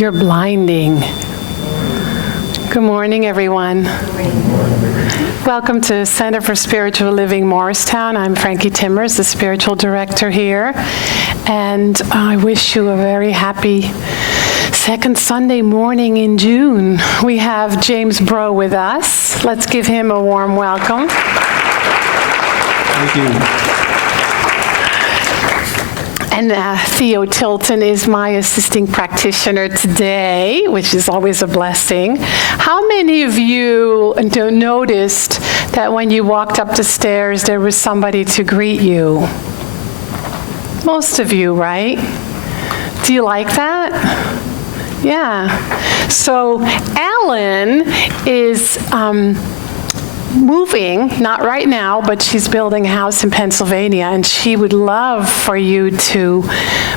You're blinding. Good morning, everyone. Welcome to Center for Spiritual Living, Morristown. I'm Frankie Timmers, the spiritual director here, and I wish you a very happy second Sunday morning in June. We have James Bro with us. Let's give him a warm welcome. Thank you. And Theo Tilton is my assisting practitioner today, which is always a blessing. How many of you noticed that when you walked up the stairs, there was somebody to greet you? Most of you, right? Do you like that? Yeah. So Alan is moving, not right now, but she's building a house in Pennsylvania, and she would love for you to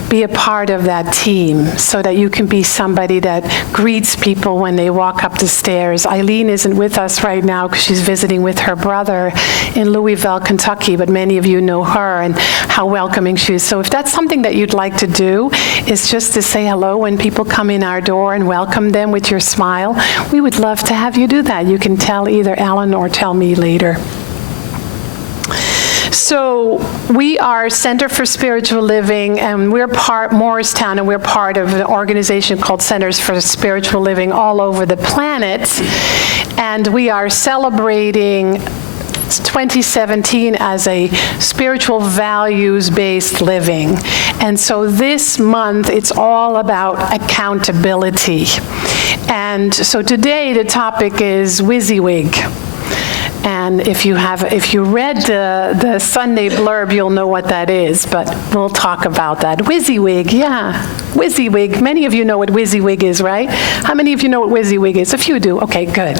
be a part of that team so that you can be somebody that greets people when they walk up the stairs. Eileen isn't with us right now because she's visiting with her brother in Louisville, Kentucky, but many of you know her and how welcoming she is. So if that's something that you'd like to do, is just to say hello when people come in our door and welcome them with your smile, we would love to have you do that. You can tell either Alan or tell me later. So we are Center for Spiritual Living, and we're Morristown, and we're part of an organization called Centers for Spiritual Living all over the planet. And we are celebrating 2017 as a spiritual values-based living. And so this month, it's all about accountability. And so today, the topic is WYSIWYG. And if you read the Sunday blurb, you'll know what that is, but we'll talk about that. WYSIWYG, yeah, WYSIWYG. Many of you know what WYSIWYG is, right? How many of you know what WYSIWYG is? A few do. Okay, good.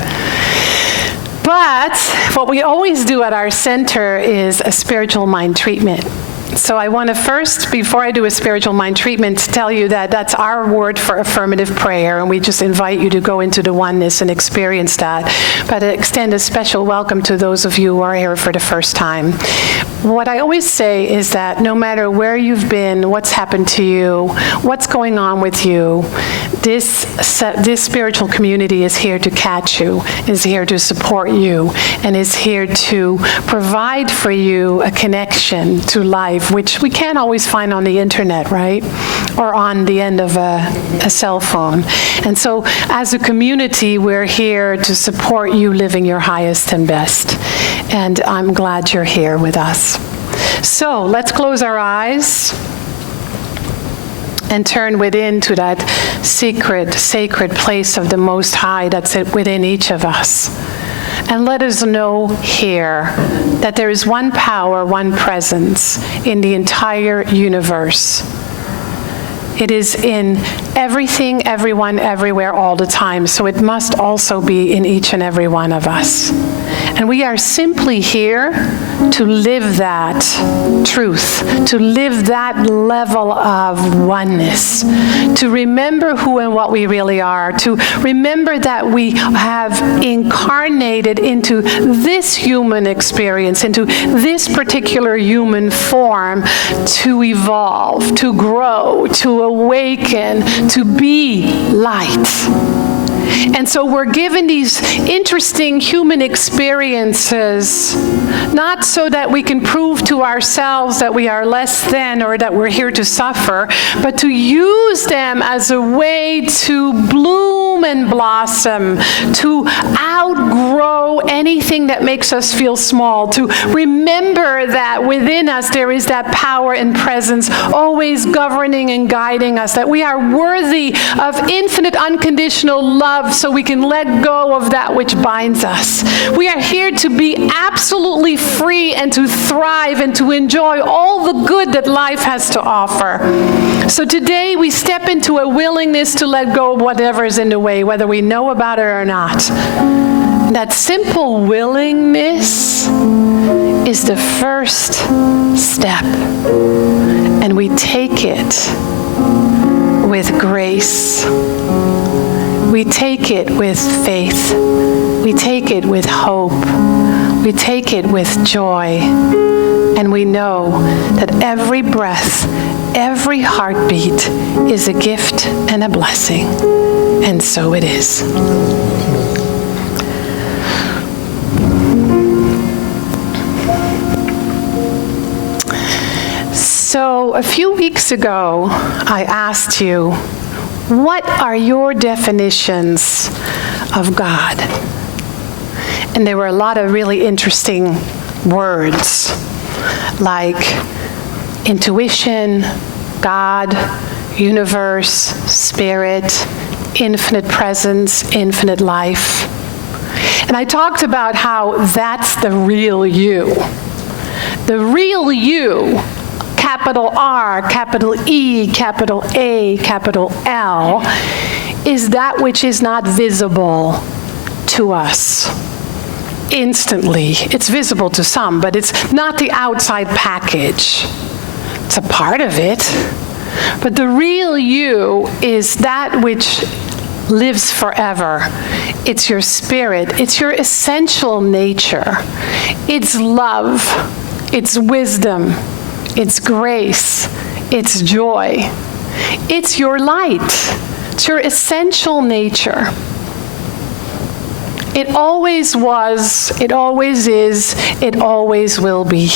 But what we always do at our center is a spiritual mind treatment. So I want to first, before I do a spiritual mind treatment, tell you that that's our word for affirmative prayer, and we just invite you to go into the oneness and experience that. But I extend a special welcome to those of you who are here for the first time. What I always say is that no matter where you've been, what's happened to you, what's going on with you, this spiritual community is here to catch you, is here to support you, and is here to provide for you a connection to life, which we can't always find on the internet, right? Or on the end of a cell phone. And so as a community, we're here to support you living your highest and best. And I'm glad you're here with us. So let's close our eyes and turn within to that secret, sacred place of the Most High that's within each of us. And let us know here that there is one power, one presence in the entire universe. It is in everything, everyone, everywhere, all the time. So it must also be in each and every one of us. And we are simply here to live that truth, to live that level of oneness, to remember who and what we really are, to remember that we have incarnated into this human experience, into this particular human form, to evolve, to grow, to awaken, to be light. And so we're given these interesting human experiences, not so that we can prove to ourselves that we are less than or that we're here to suffer, but to use them as a way to bloom and blossom, to outgrow anything that makes us feel small, to remember that within us there is that power and presence always governing and guiding us, that we are worthy of infinite unconditional love so we can let go of that which binds us. We are here to be absolutely free and to thrive and to enjoy all the good that life has to offer. So today we step into a willingness to let go of whatever is in the way, whether we know about it or not. That simple willingness is the first step, and we take it with grace. We take it with faith. We take it with hope. We take it with joy. And we know that every breath, every heartbeat is a gift and a blessing. And so it is. So a few weeks ago, I asked you, what are your definitions of God? And there were a lot of really interesting words, like intuition, God, universe, spirit, infinite presence, infinite life. And I talked about how that's the real you. The real you, capital R, capital E, capital A, capital L, is that which is not visible to us instantly. It's visible to some, but it's not the outside package. It's a part of it. But the real you is that which lives forever. It's your spirit. It's your essential nature. It's love. It's wisdom. It's grace. It's joy. It's your light. It's your essential nature. It always was, it always is, it always will be.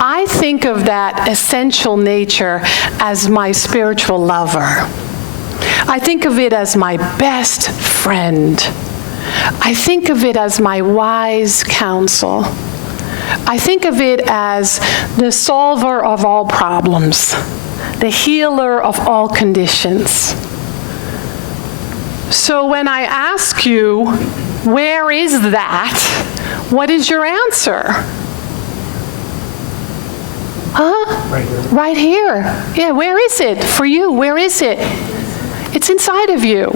I think of that essential nature as my spiritual lover. I think of it as my best friend. I think of it as my wise counsel. I think of it as the solver of all problems, the healer of all conditions. So when I ask you, where is that? What is your answer? Right here. Right here. Yeah, where is it for you? Where is it? It's inside of you.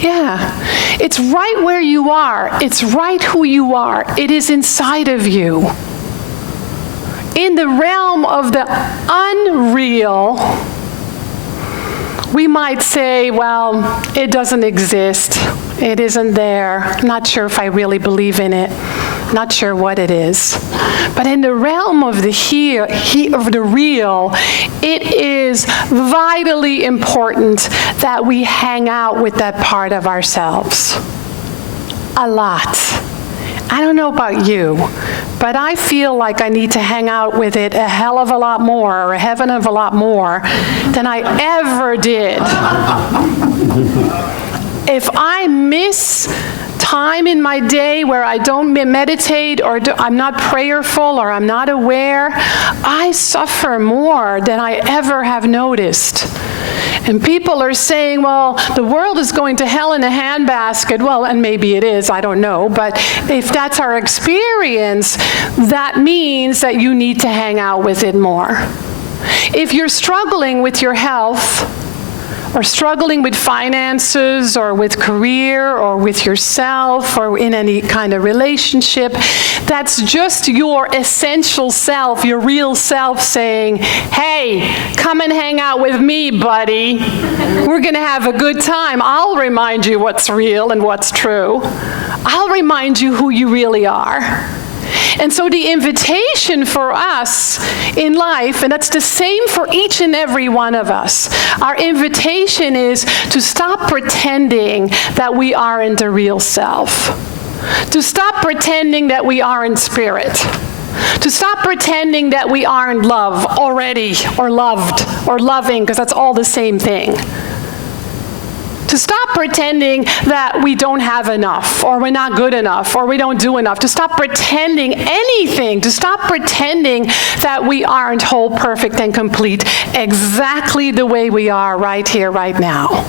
Yeah. It's right where you are. It's right who you are. It is inside of you. In the realm of the unreal, we might say, well, it doesn't exist. It isn't there. I'm not sure if I really believe in it. Not sure what it is. But in the realm of the real, it is vitally important that we hang out with that part of ourselves. A lot. I don't know about you, but I feel like I need to hang out with it a hell of a lot more, or a heaven of a lot more, than I ever did. If I miss time in my day where I don't meditate, or I'm not prayerful, or I'm not aware, I suffer more than I ever have noticed. And people are saying, well, the world is going to hell in a handbasket. Well, and maybe it is, I don't know. But if that's our experience, that means that you need to hang out with it more. If you're struggling with your health, or struggling with finances, or with career, or with yourself, or in any kind of relationship, that's just your essential self, your real self saying, hey, come and hang out with me, buddy. We're going to have a good time. I'll remind you what's real and what's true. I'll remind you who you really are. And so the invitation for us in life, and that's the same for each and every one of us, our invitation is to stop pretending that we aren't the real self. To stop pretending that we aren't spirit. To stop pretending that we aren't love already, or loved, or loving, because that's all the same thing. To stop pretending that we don't have enough, or we're not good enough, or we don't do enough. To stop pretending anything. To stop pretending that we aren't whole, perfect, and complete exactly the way we are right here, right now.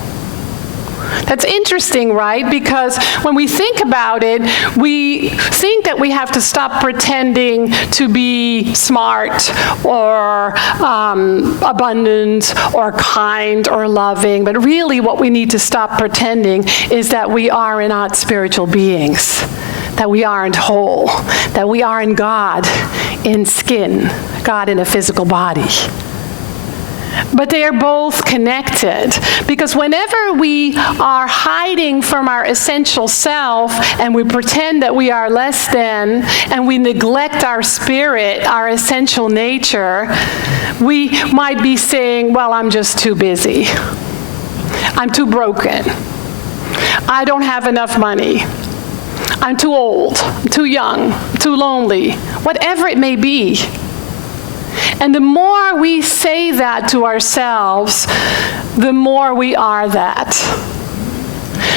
That's interesting, right? Because when we think about it, we think that we have to stop pretending to be smart, or abundant, or kind, or loving. But really what we need to stop pretending is that we are not spiritual beings, that we aren't whole, that we aren't God in skin, God in a physical body. But they are both connected, because whenever we are hiding from our essential self and we pretend that we are less than, and we neglect our spirit, our essential nature, we might be saying, well, I'm just too busy. I'm too broken. I don't have enough money. I'm too old, I'm too young, too lonely, whatever it may be. And the more we say that to ourselves, the more we are that.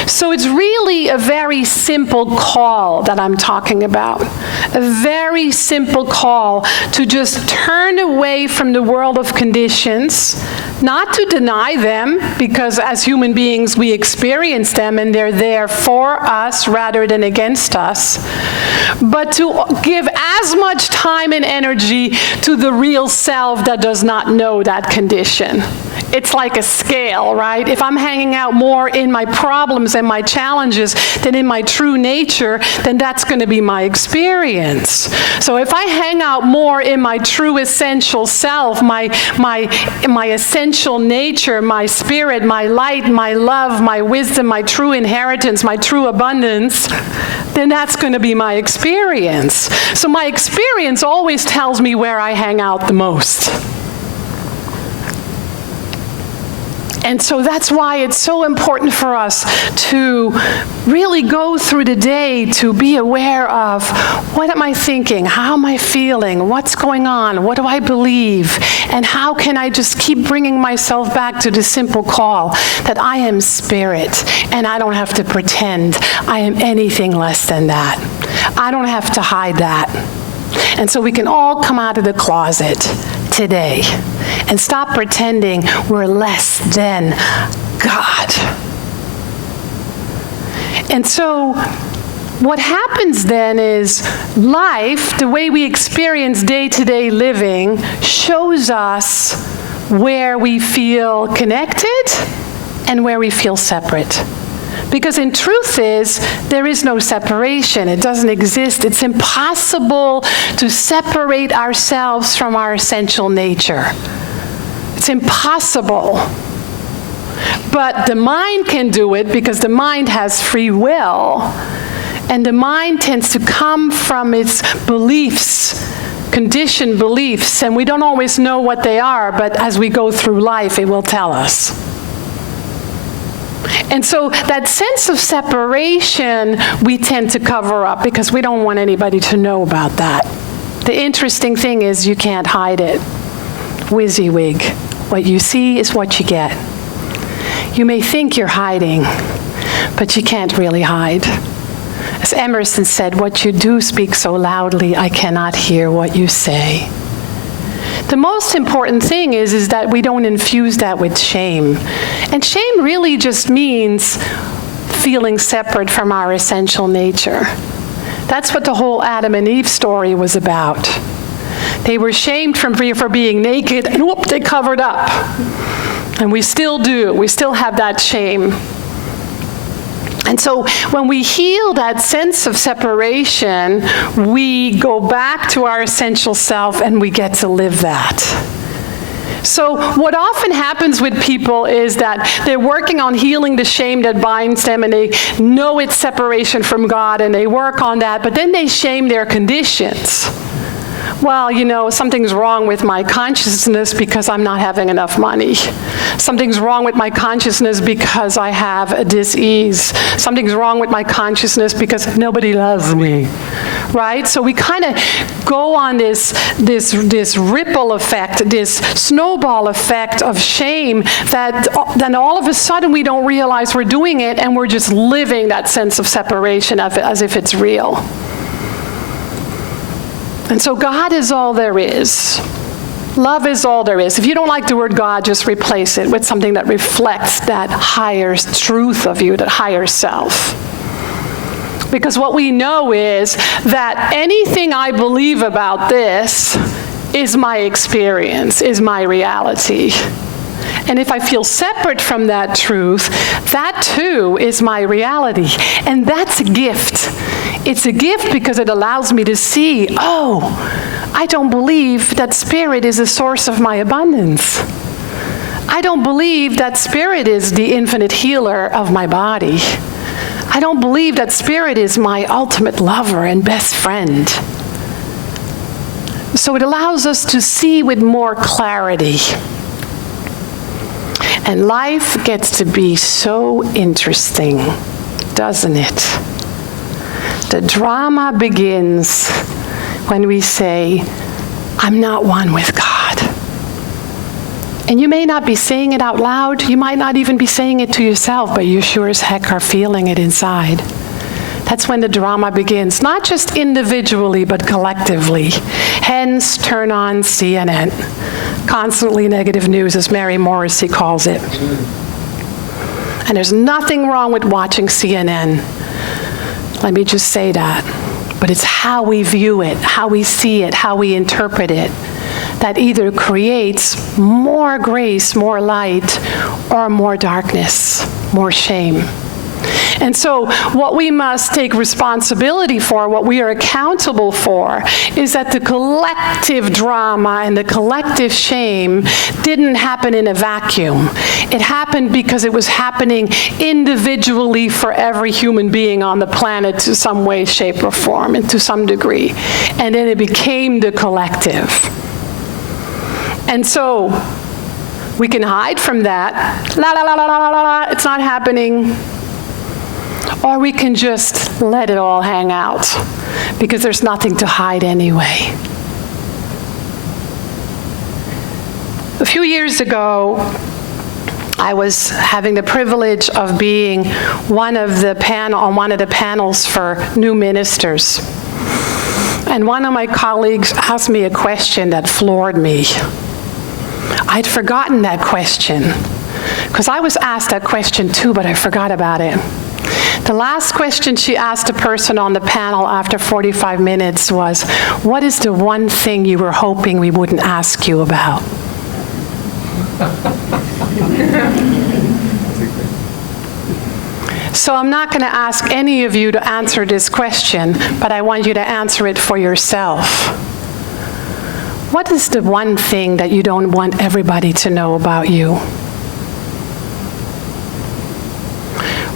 So it's really a very simple call that I'm talking about. A very simple call to just turn away from the world of conditions, not to deny them, because as human beings we experience them and they're there for us rather than against us, but to give as much time and energy to the real self that does not know that condition. It's like a scale, right? If I'm hanging out more in my problems and my challenges than in my true nature, then that's going to be my experience. So if I hang out more in my true essential self, my essential nature, my spirit, my light, my love, my wisdom, my true inheritance, my true abundance, then that's going to be my experience. So my experience always tells me where I hang out the most. And so that's why it's so important for us to really go through the day to be aware of, what am I thinking? How am I feeling? What's going on? What do I believe? And how can I just keep bringing myself back to the simple call that I am spirit and I don't have to pretend I am anything less than that. I don't have to hide that. And so we can all come out of the closet today and stop pretending we're less than God. And so what happens then is life, the way we experience day-to-day living, shows us where we feel connected and where we feel separate. Because in truth there is no separation. It doesn't exist. It's impossible to separate ourselves from our essential nature. It's impossible. But the mind can do it because the mind has free will. And the mind tends to come from its beliefs, conditioned beliefs, and we don't always know what they are, but as we go through life, it will tell us. And so that sense of separation we tend to cover up because we don't want anybody to know about that. The interesting thing is you can't hide it. WYSIWYG. What you see is what you get. You may think you're hiding, but you can't really hide. As Emerson said, what you do speak so loudly, I cannot hear what you say. The most important thing is that we don't infuse that with shame. And shame really just means feeling separate from our essential nature. That's what the whole Adam and Eve story was about. They were shamed for being naked, and whoop, they covered up. And we still do. We still have that shame. And so when we heal that sense of separation, we go back to our essential self and we get to live that. So what often happens with people is that they're working on healing the shame that binds them, and they know it's separation from God, and they work on that, but then they shame their conditions. Well, you know, something's wrong with my consciousness because I'm not having enough money. Something's wrong with my consciousness because I have a dis-ease. Something's wrong with my consciousness because nobody loves me, right? So we kind of go on this ripple effect, this snowball effect of shame that then all of a sudden we don't realize we're doing it, and we're just living that sense of separation as if it's real. And so God is all there is. Love is all there is. If you don't like the word God, just replace it with something that reflects that higher truth of you, that higher self. Because what we know is that anything I believe about this is my experience, is my reality. And if I feel separate from that truth, that too is my reality. And that's a gift. It's a gift because it allows me to see, oh, I don't believe that spirit is a source of my abundance. I don't believe that Spirit is the infinite healer of my body. I don't believe that Spirit is my ultimate lover and best friend. So it allows us to see with more clarity. And life gets to be so interesting, doesn't it? The drama begins when we say, I'm not one with God. And you may not be saying it out loud, you might not even be saying it to yourself, but you sure as heck are feeling it inside. That's when the drama begins, not just individually, but collectively. Hence, turn on CNN. Constantly negative news, as Mary Morrissey calls it. And there's nothing wrong with watching CNN. Let me just say that. But it's how we view it, how we see it, how we interpret it, that either creates more grace, more light, or more darkness, more shame. And so what we must take responsibility for, what we are accountable for, is that the collective drama and the collective shame didn't happen in a vacuum. It happened because it was happening individually for every human being on the planet to some way, shape, or form, and to some degree. And then it became the collective. And so we can hide from that. La, la, la, la, la, la, la, it's not happening. Or we can just let it all hang out, because there's nothing to hide anyway. A few years ago, I was having the privilege of being on one of the panels for new ministers. And one of my colleagues asked me a question that floored me. I'd forgotten that question, because I was asked that question too, but I forgot about it. The last question she asked a person on the panel after 45 minutes was, what is the one thing you were hoping we wouldn't ask you about? So I'm not going to ask any of you to answer this question, but I want you to answer it for yourself. What is the one thing that you don't want everybody to know about you?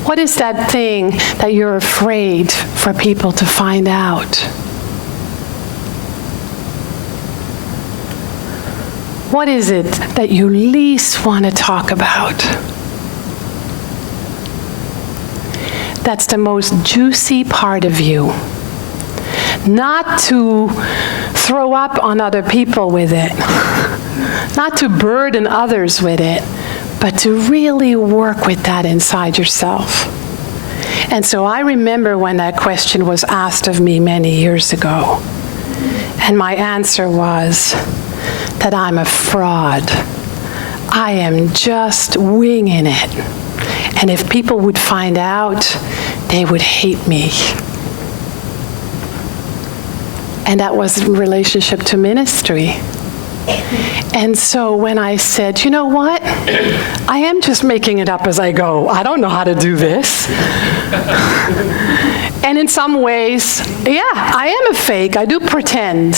What is that thing that you're afraid for people to find out? What is it that you least want to talk about? That's the most juicy part of you. Not to throw up on other people with it, not to burden others with it, but to really work with that inside yourself. And so I remember when that question was asked of me many years ago, and my answer was that I'm a fraud. I am just winging it. And if people would find out, they would hate me. And that was in relationship to ministry. And so when I said, you know what? I am just making it up as I go. I don't know how to do this. And in some ways, yeah, I am a fake. I do pretend.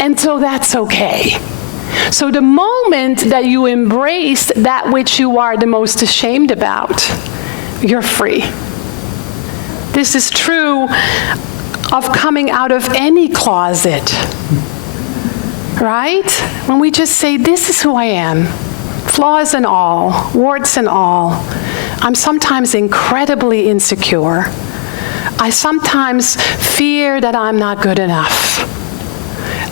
And so that's okay. So the moment that you embrace that which you are the most ashamed about, you're free. This is true of coming out of any closet. Right? When we just say, this is who I am, flaws and all, warts and all. I'm sometimes incredibly insecure. I sometimes fear that I'm not good enough.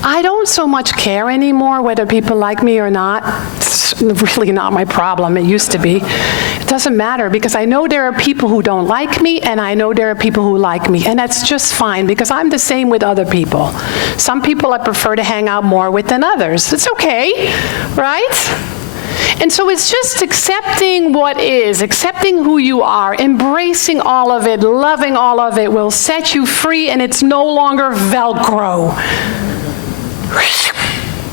I don't so much care anymore whether people like me or not. It's really not my problem. It used to be. It doesn't matter, because I know there are people who don't like me, and I know there are people who like me, and that's just fine, because I'm the same with other people. Some people I prefer to hang out more with than others. It's okay, right? And so it's just accepting what is, accepting who you are, embracing all of it, loving all of it will set you free, and it's no longer Velcro.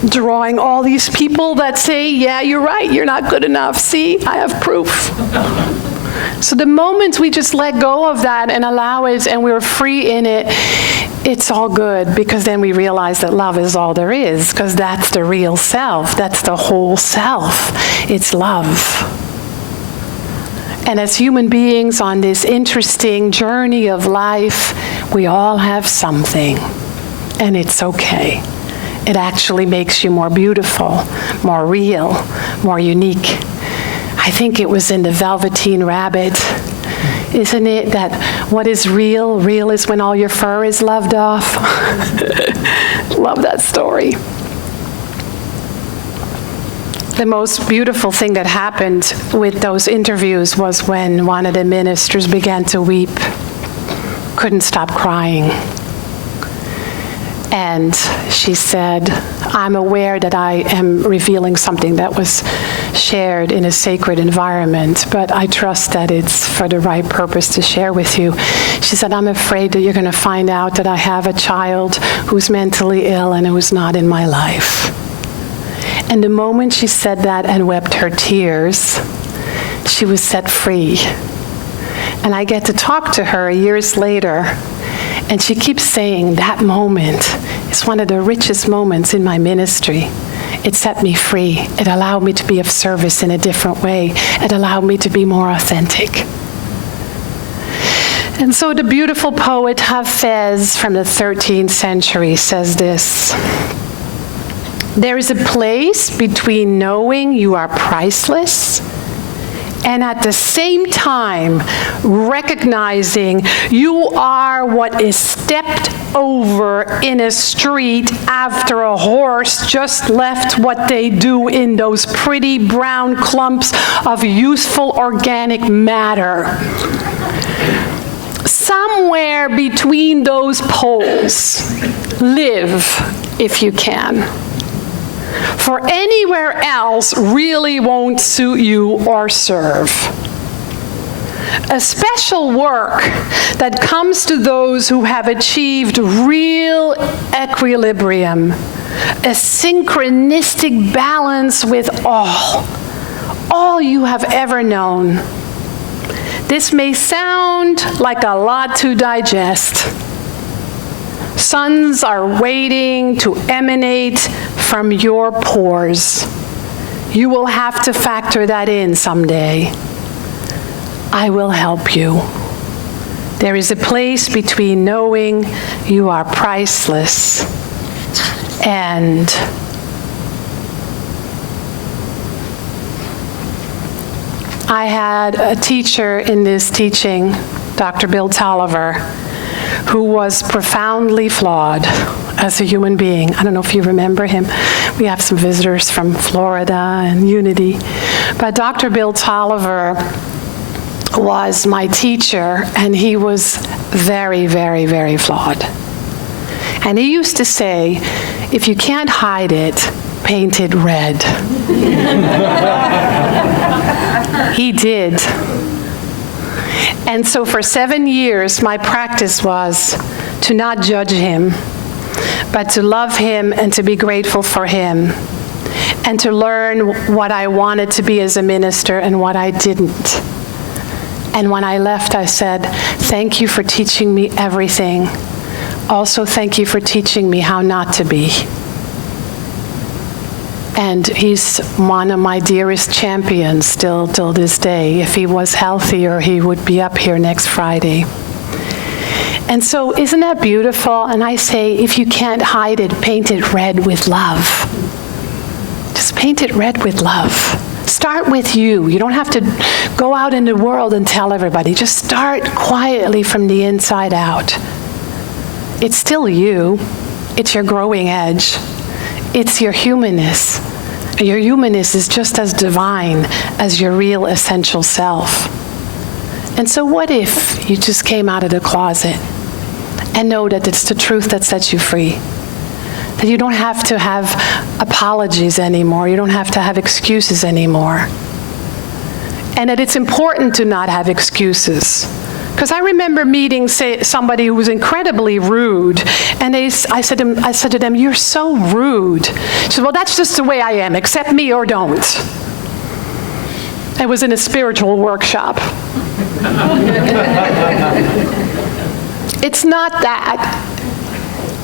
Drawing all these people that say, yeah, you're right, you're not good enough. See, I have proof. So the moment we just let go of that and allow it, and we're free in it, it's all good, because then we realize that love is all there is, because that's the real self. That's the whole self. It's love. And as human beings on this interesting journey of life, we all have something, and it's okay. It actually makes you more beautiful, more real, more unique. I think it was in the Velveteen Rabbit, isn't it, that what is real? Real is when all your fur is loved off. Love that story. The most beautiful thing that happened with those interviews was when one of the ministers began to weep, couldn't stop crying. And she said, I'm aware that I am revealing something that was shared in a sacred environment, but I trust that it's for the right purpose to share with you. She said, I'm afraid that you're going to find out that I have a child who's mentally ill and who's not in my life. And the moment she said that and wept her tears, she was set free. And I get to talk to her years later, and she keeps saying that moment is one of the richest moments in my ministry. It set me free. It allowed me to be of service in a different way. It allowed me to be more authentic. And so the beautiful poet Hafez from the 13th century says this: there is a place between knowing you are priceless and at the same time recognizing you are what is stepped over in a street after a horse just left what they do in those pretty brown clumps of useful organic matter. Somewhere between those poles, live if you can. For anywhere else really won't suit you or serve. A special work that comes to those who have achieved real equilibrium, a synchronistic balance with all you have ever known. This may sound like a lot to digest. Suns are waiting to emanate from your pores. You will have to factor that in someday. I will help you. There is a place between knowing you are priceless and I had a teacher in this teaching, Dr. Bill Tolliver, who was profoundly flawed as a human being. I don't know if you remember him. We have some visitors from Florida and Unity. But Dr. Bill Tolliver was my teacher, and he was very, very, very flawed. And he used to say, if you can't hide it, paint it red. He did. And so for 7 years, my practice was to not judge him, but to love him and to be grateful for him, and to learn what I wanted to be as a minister and what I didn't. And when I left, I said, thank you for teaching me everything. Also, thank you for teaching me how not to be. And he's one of my dearest champions still till this day. If he was healthier, he would be up here next Friday. And so isn't that beautiful? And I say, if you can't hide it, paint it red with love. Just paint it red with love. Start with you. You don't have to go out in the world and tell everybody. Just start quietly from the inside out. It's still you. It's your growing edge. It's your humanness. Your humanness is just as divine as your real essential self. And so what if you just came out of the closet and know that it's the truth that sets you free? That you don't have to have apologies anymore. You don't have to have excuses anymore. And that it's important to not have excuses. Because I remember meeting somebody who was incredibly rude, and I said to them, you're so rude. She said, well, that's just the way I am. Accept me or don't. It was in a spiritual workshop. It's not that.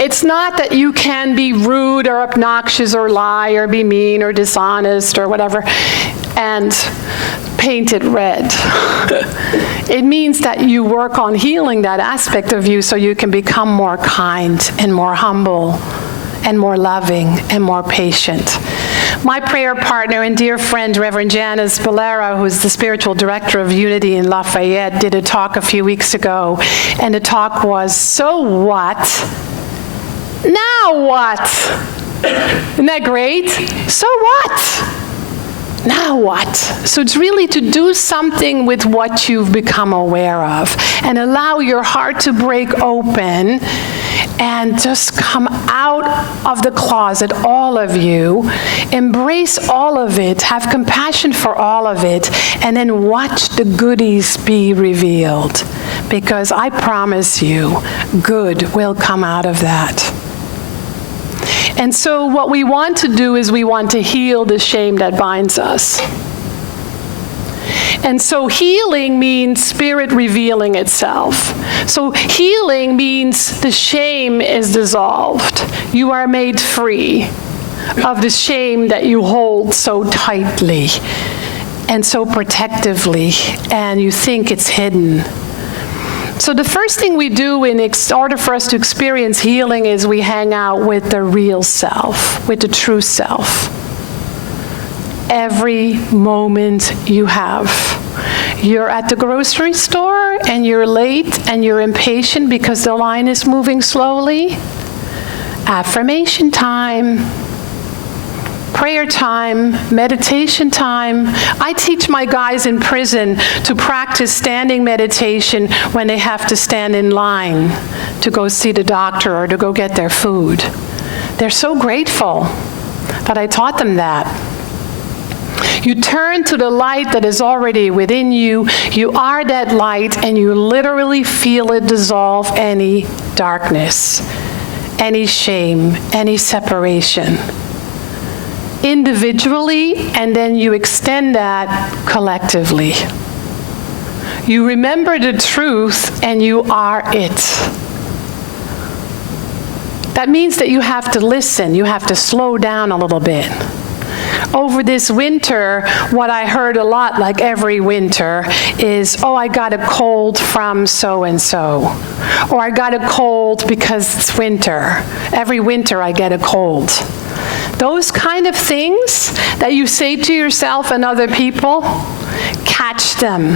It's not that you can be rude or obnoxious or lie or be mean or dishonest or whatever and paint it red. It means that you work on healing that aspect of you so you can become more kind and more humble and more loving and more patient. My prayer partner and dear friend, Reverend Janice Bolera, who's the spiritual director of Unity in Lafayette, did a talk a few weeks ago, and the talk was, so what? Now what? Isn't that great? So what? Now what? So it's really to do something with what you've become aware of and allow your heart to break open and just come out of the closet, all of you, embrace all of it, have compassion for all of it, and then watch the goodies be revealed. Because I promise you, good will come out of that. And so what we want to do is we want to heal the shame that binds us. And so healing means spirit revealing itself. So healing means the shame is dissolved. You are made free of the shame that you hold so tightly and so protectively, and you think it's hidden. So the first thing we do in order for us to experience healing is we hang out with the real self, with the true self. Every moment you have. You're at the grocery store and you're late and you're impatient because the line is moving slowly. Affirmation time. Prayer time, meditation time. I teach my guys in prison to practice standing meditation when they have to stand in line to go see the doctor or to go get their food. They're so grateful that I taught them that. You turn to the light that is already within you. You are that light, and you literally feel it dissolve any darkness, any shame, any separation. Individually, and then you extend that collectively. You remember the truth, and you are it. That means that you have to listen. You have to slow down a little bit. Over this winter, what I heard a lot, like every winter, is, oh, I got a cold from so-and-so. Or I got a cold because it's winter. Every winter I get a cold. Those kind of things that you say to yourself and other people, catch them.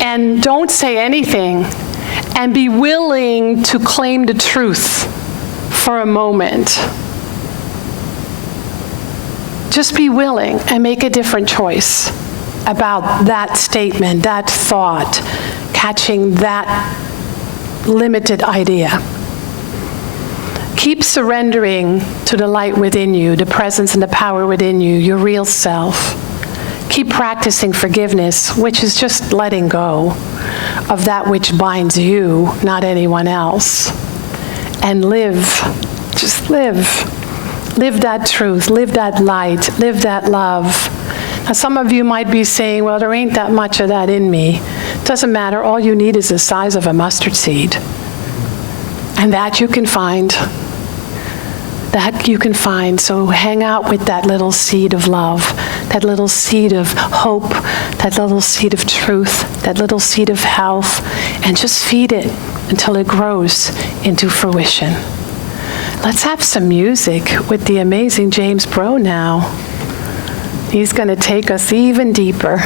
And don't say anything. And be willing to claim the truth for a moment. Just be willing and make a different choice about that statement, that thought, catching that limited idea. Keep surrendering to the light within you, the presence and the power within you, your real self. Keep practicing forgiveness, which is just letting go of that which binds you, not anyone else. And live. Just live. Live that truth, live that light, live that love. Now some of you might be saying, well, there ain't that much of that in me. It doesn't matter, all you need is the size of a mustard seed. And that you can find. That you can find. So hang out with that little seed of love, that little seed of hope, that little seed of truth, that little seed of health, and just feed it until it grows into fruition. Let's have some music with the amazing James Bro now. He's going to take us even deeper.